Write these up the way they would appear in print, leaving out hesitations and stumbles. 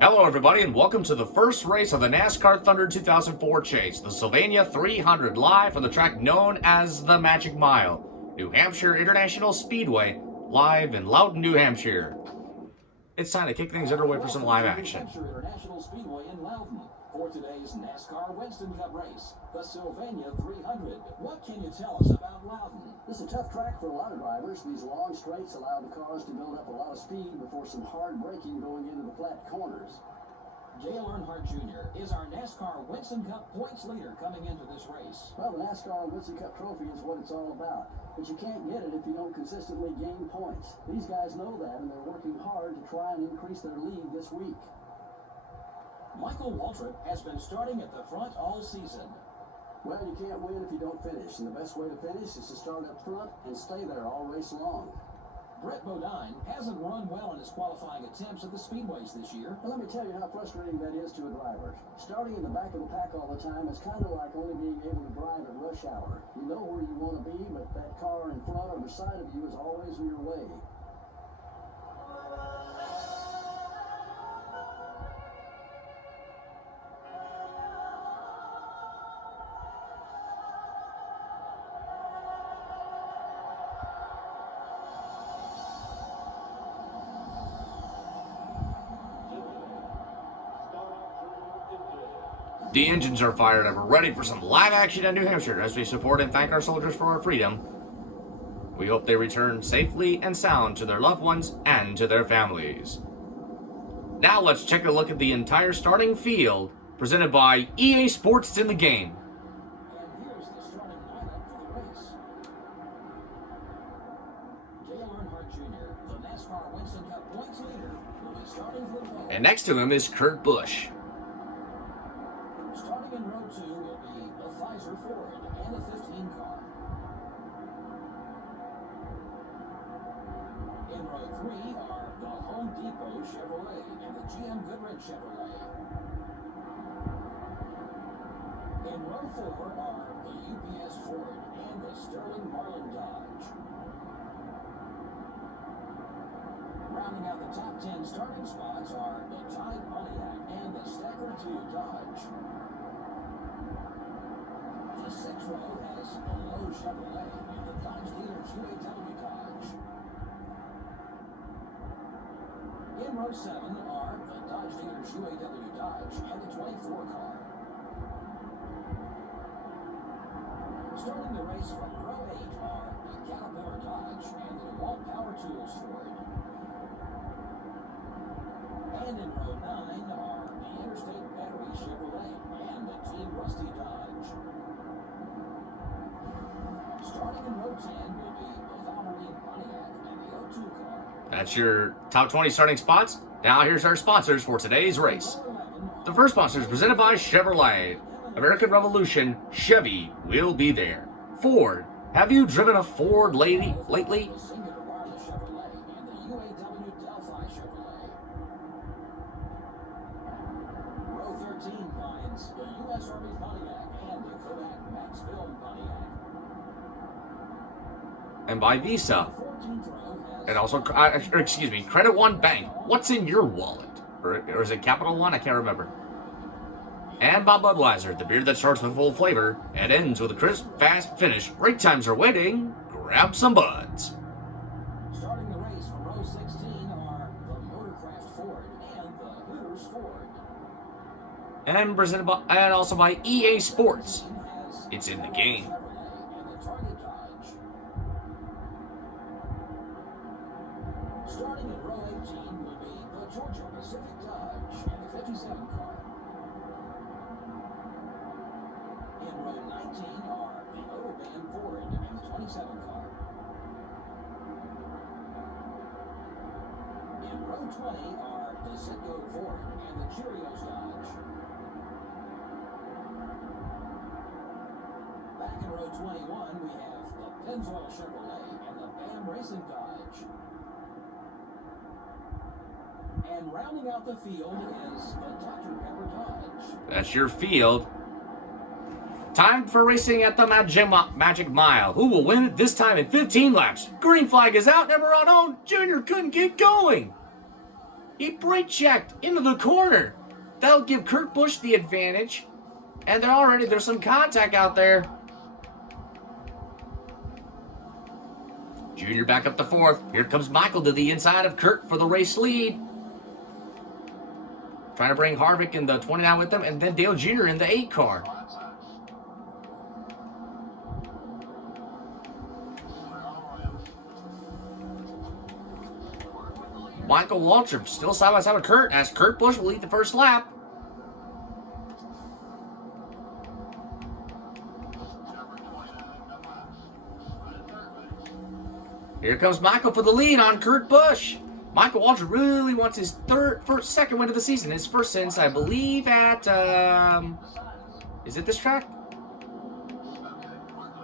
Hello everybody and welcome to the first race of the Nascar Thunder 2004 chase, the Sylvania 300, live from the track known as the Magic Mile, New Hampshire International Speedway, live in Loudoun, New Hampshire. It's time to kick things underway for some live action. Hampshire International Speedway in Loudoun for today's NASCAR Winston Cup race, the Sylvania 300. What can you tell us about Loudoun? This is a tough track for a lot of drivers. These long straights allow the cars to build up a lot of speed before some hard braking going into the flat corners. Dale Earnhardt Jr. is our NASCAR Winston Cup points leader coming into this race. Well, the NASCAR Winston Cup trophy is what it's all about. But you can't get it if you don't consistently gain points. These guys know that, and they're working hard to try and increase their lead this week. Michael Waltrip has been starting at the front all season. Well, you can't win if you don't finish, and the best way to finish is to start up front and stay there all race long. Brett Bodine hasn't run well in his qualifying attempts at the speedways this year. Well, let me tell you how frustrating that is to a driver. Starting in the back of the pack all the time is kind of like only being able to drive at rush hour. You know where you want to be, but that car in front or beside of you is always in your way. The engines are fired up, ready for some live action in New Hampshire as we support and thank our soldiers for our freedom. We hope they return safely and sound to their loved ones and to their families. Now let's take a look at the entire starting field, presented by EA Sports. It's in the game. And here's the starting lineup for the race. Dale Earnhardt Jr., the NASCAR Winston Cup points leader, will be starting for the pole. And next to him is Kurt Busch. Starting in row 2 will be the Pfizer Ford and the 15 car. In row 3 are the Home Depot Chevrolet and the GM Goodrich Chevrolet. In row 4 are the UPS Ford and the Sterling Marlin Dodge. Rounding out the top 10 starting spots are the Tide Pontiac and the Stacker 2 Dodge. The 6th row has the Lowe Chevrolet and the Dodge dealer's UAW Dodge. In row 7 are the Dodge dealer's UAW Dodge and the 24 car. Starting the race from row 8 are the Caterpillar Dodge and the DeWalt Power Tools Ford. And in row 9 are the Interstate Battery Chevrolet and the Team Rusty Dodge. Starting in row 10 will be the Valvoline Pontiac and the O2 car. That's your top 20 starting spots. Now here's our sponsors for today's race. The first sponsor is presented by Chevrolet. American Revolution, Chevy will be there. Ford, have you driven a Ford lately? The Singular Wireless Chevrolet and the UAW Delphi Chevrolet. Row 13 finds the U.S. Army Pontiac and the Kodak Max Film Pontiac. And by Visa. The 14th row has And also, Credit One Bank. What's in your wallet? Or is it Capital One? I can't remember. And by Budweiser, the beer that starts with full flavor and ends with a crisp, fast finish. Break times are waiting. Grab some buds. starting the race from row 16 are the Motorcraft Ford and the Hooters Ford. And presented by, and also by EA Sports. 18 has It's in the game. Chevrolet and the Target Dodge. Starting in row 18 will be the Georgia Pacific Dodge and the 57 car. In row 19 are the Autobahn Ford and the 27 car. In row 20 are the Citgo Ford and the Cheerios Dodge. Back in row 21 we have the Pennzoil Chevrolet and the Bam Racing Dodge. And rounding out the field is the Dr. Pepper Dodge. That's your field. Time for racing at the Magic Mile. Who will win it this time in 15 laps? Green flag is out. Emerald Jr. couldn't get going. He brake checked into the corner. That'll give Kurt Busch the advantage. And there's some contact out there. Junior back up to fourth. Here comes Michael to the inside of Kurt for the race lead. Trying to bring Harvick in the 29 with them, and then Dale Jr. in the 8 car. Michael Waltrip still side by side with Kurt as Kurt Busch will lead the first lap. Here comes Michael for the lead on Kurt Busch. Michael Waltrip really wants his second win of the season. His first since, I believe, at, is it this track?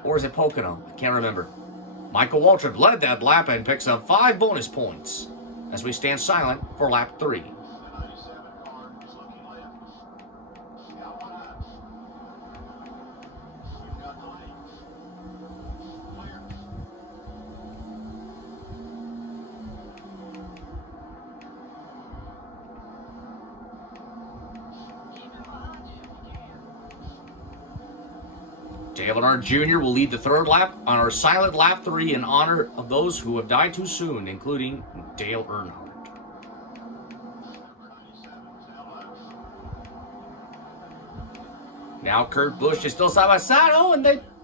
Or is it Pocono? I can't remember. Michael Waltrip led that lap and picks up 5 bonus points as we stand silent for lap 3. Dale Earnhardt Jr. will lead the third lap on our silent lap 3 in honor of those who have died too soon, including Dale Earnhardt. Now Kurt Busch is still side by side.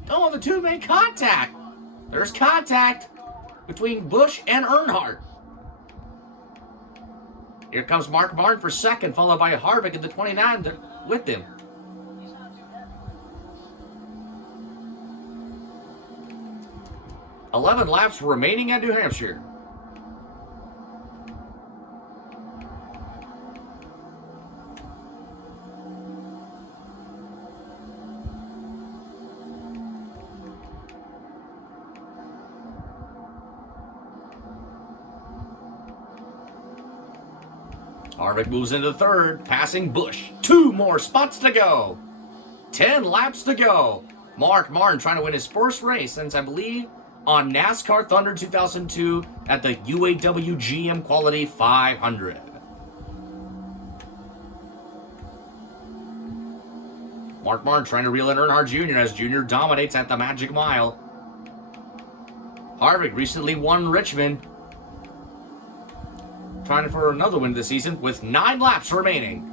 The two made contact. There's contact between Busch and Earnhardt. Here comes Mark Martin for second, followed by Harvick in the 29 with him. "11 laps remaining at New Hampshire." Harvick moves into third, passing Busch. 2 more spots to go. 10 laps to go. Mark Martin trying to win his first race since, I believe, on NASCAR Thunder 2002 at the UAW GM Quality 500. Mark Martin trying to reel in Earnhardt Jr. as Jr. dominates at the Magic Mile. Harvick recently won Richmond, trying for another win this season with 9 laps remaining.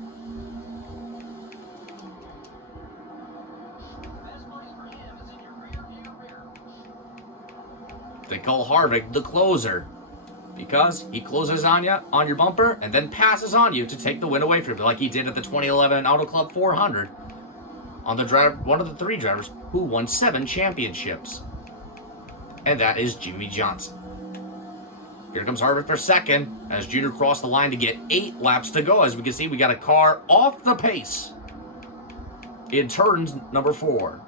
They call Harvick the closer because he closes on you on your bumper and then passes on you to take the win away from you, like he did at the 2011 Auto Club 400 on one of the 3 drivers who won 7 championships, and that is Jimmy Johnson. Here comes Harvick for second as Junior crossed the line to get 8 laps to go. As we can see, we got a car off the pace in turns number 4.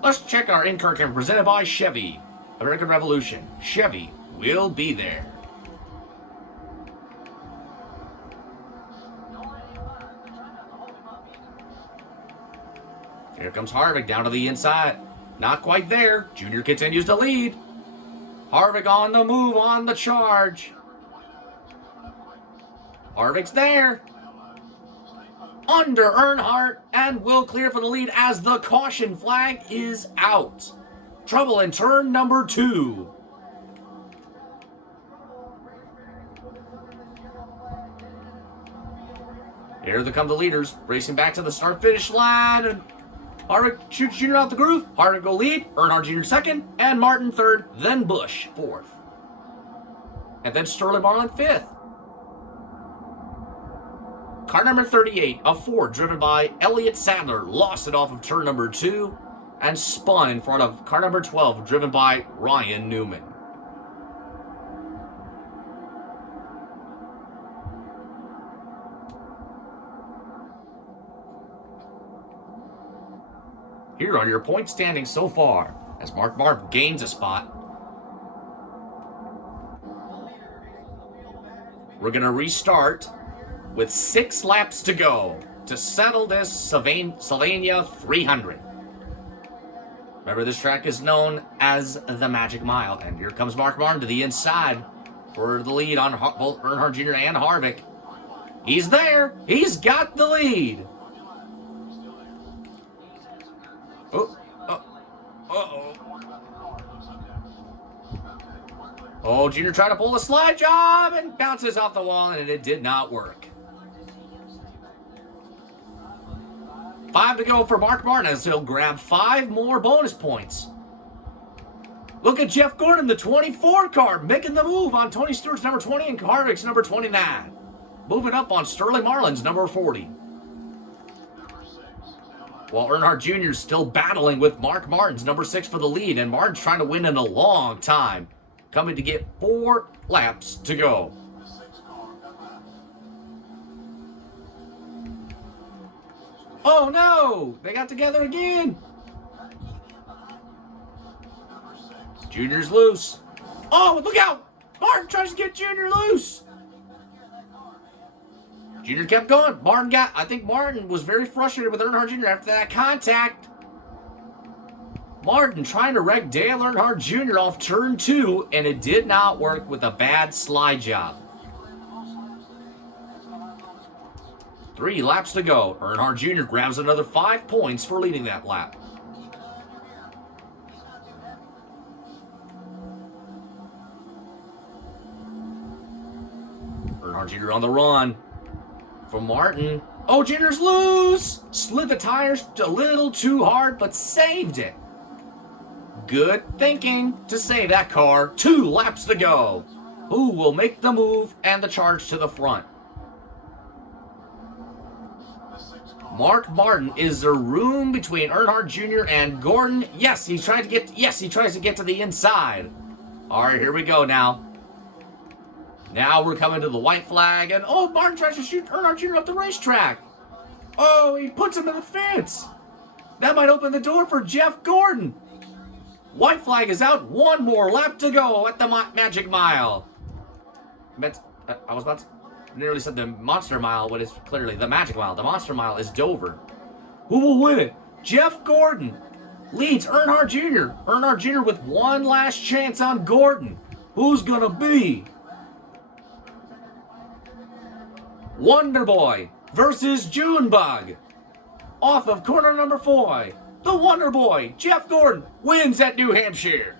Let's check our in-car camera presented by Chevy. American Revolution. Chevy will be there. Here comes Harvick down to the inside. Not quite there. Junior continues to lead. Harvick on the move, on the charge. Harvick's there. Under Earnhardt and will clear for the lead as the caution flag is out. Trouble in turn number 2. Here come the leaders, racing back to the start-finish line. And Harvick shoots Jr. out the groove. Harvick will lead, Earnhardt Jr. second, and Martin third, then Busch fourth. And then Sterling Marlin fifth. Car number 38, a Ford driven by Elliott Sadler, lost it off of turn number 2 and spun in front of car number 12, driven by Ryan Newman. Here are your point standings so far, as Mark Martin gains a spot. We're going to restart with 6 laps to go to settle this Sylvania 300. Remember, this track is known as the Magic Mile. And here comes Mark Martin to the inside for the lead on both Earnhardt Jr. and Harvick. He's there. He's got the lead. Oh, Junior tried to pull a slide job and bounces off the wall, and it did not work. 5 to go for Mark Martin as he'll grab 5 more bonus points. Look at Jeff Gordon, the 24 car, making the move on Tony Stewart's number 20 and Harvick's number 29. Moving up on Sterling Marlin's number 40. While Earnhardt Jr. is still battling with Mark Martin's number 6 for the lead, and Martin's trying to win in a long time. Coming to get 4 laps to go. Oh no! They got together again! Junior's loose. Oh, look out! Martin tries to get Junior loose! Junior kept going. I think Martin was very frustrated with Earnhardt Jr. after that contact. Martin trying to wreck Dale Earnhardt Jr. off turn 2, and it did not work with a bad slide job. 3 laps to go. Earnhardt Jr. grabs another 5 points for leading that lap. Earnhardt Jr. on the run. From Martin. Oh, Junior's loose! Slid the tires a little too hard, but saved it. Good thinking to save that car. 2 laps to go. Who will make the move and the charge to the front? Mark Martin. Is there room between Earnhardt Jr. and Gordon? Yes, he tries to get to the inside. All right, here we go now. Now we're coming to the white flag, and oh, Martin tries to shoot Earnhardt Jr. up the racetrack. Oh, he puts him in the fence. That might open the door for Jeff Gordon. White flag is out. 1 more lap to go at the Magic Mile. I was about to nearly said the Monster Mile, but it's clearly the Magic Mile. The Monster Mile is Dover. Who will win it? Jeff Gordon leads Earnhardt Jr. Earnhardt Jr. with 1 last chance on Gordon. Who's gonna be? Wonder Boy versus Junebug. Off of corner number 4. The Wonder Boy, Jeff Gordon, wins at New Hampshire.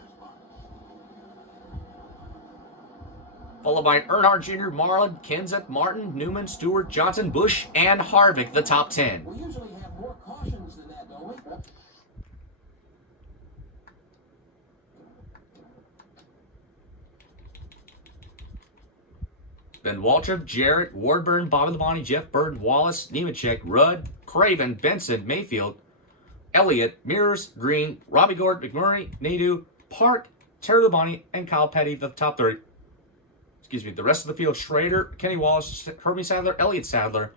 Followed by Earnhardt Jr., Marlin, Kenseth, Martin, Newman, Stewart, Johnson, Busch, and Harvick, the top 10. We usually have more cautions than that, don't we? Then Waltrip, Jarrett, Wardburn, Bobby Labonte, Jeff Burton, Wallace, Nemechek, Rudd, Craven, Benson, Mayfield, Elliott, Mears, Green, Robbie Gord, McMurray, Nadeau, Park, Terry Labonte, and Kyle Petty, the top 30. The rest of the field: Schrader, Kenny Wallace, Herbie Sadler, Elliott Sadler,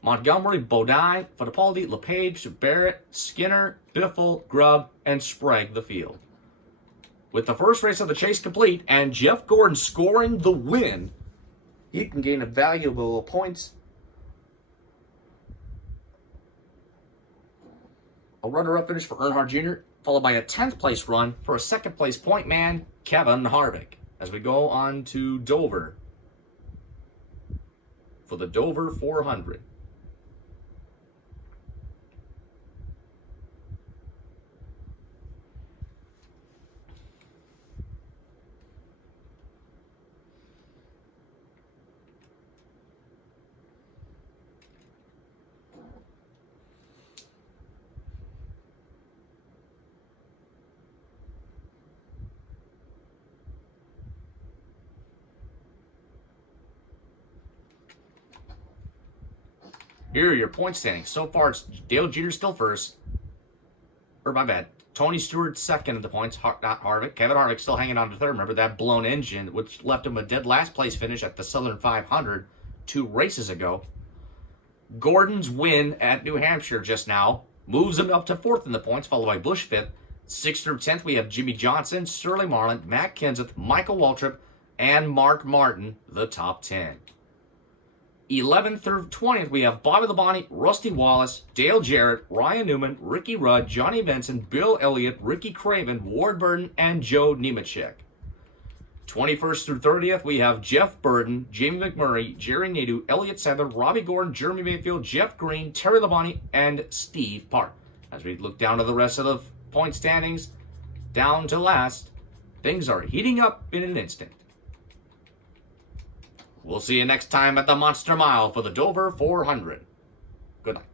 Montgomery, Bodine, Fittipaldi, LePage, Barrett, Skinner, Biffle, Grubb, and Sprague the field. With the first race of the chase complete and Jeff Gordon scoring the win, he can gain a valuable points. A runner-up finish for Earnhardt Jr., followed by a 10th place run for a 2nd place point man, Kevin Harvick. As we go on to Dover for the Dover 400. Here are your point standings. So far, it's Dale Jr. still first. Or my bad. Tony Stewart second in the points, not Harvick. Kevin Harvick still hanging on to third. Remember that blown engine, which left him a dead last place finish at the Southern 500 2 races ago. Gordon's win at New Hampshire just now moves him up to 4th in the points, followed by Busch 5th. 6th through 10th, we have Jimmy Johnson, Sterling Marlin, Matt Kenseth, Michael Waltrip, and Mark Martin, the top 10. 11th through 20th, we have Bobby Labonte, Rusty Wallace, Dale Jarrett, Ryan Newman, Ricky Rudd, Johnny Benson, Bill Elliott, Ricky Craven, Ward Burton, and Joe Nemechek. 21st through 30th, we have Jeff Burden, Jamie McMurray, Jerry Nadeau, Elliott Sadler, Robbie Gordon, Jeremy Mayfield, Jeff Green, Terry Labonte, and Steve Park. As we look down to the rest of the point standings, down to last, things are heating up in an instant. We'll see you next time at the Monster Mile for the Dover 400. Good night.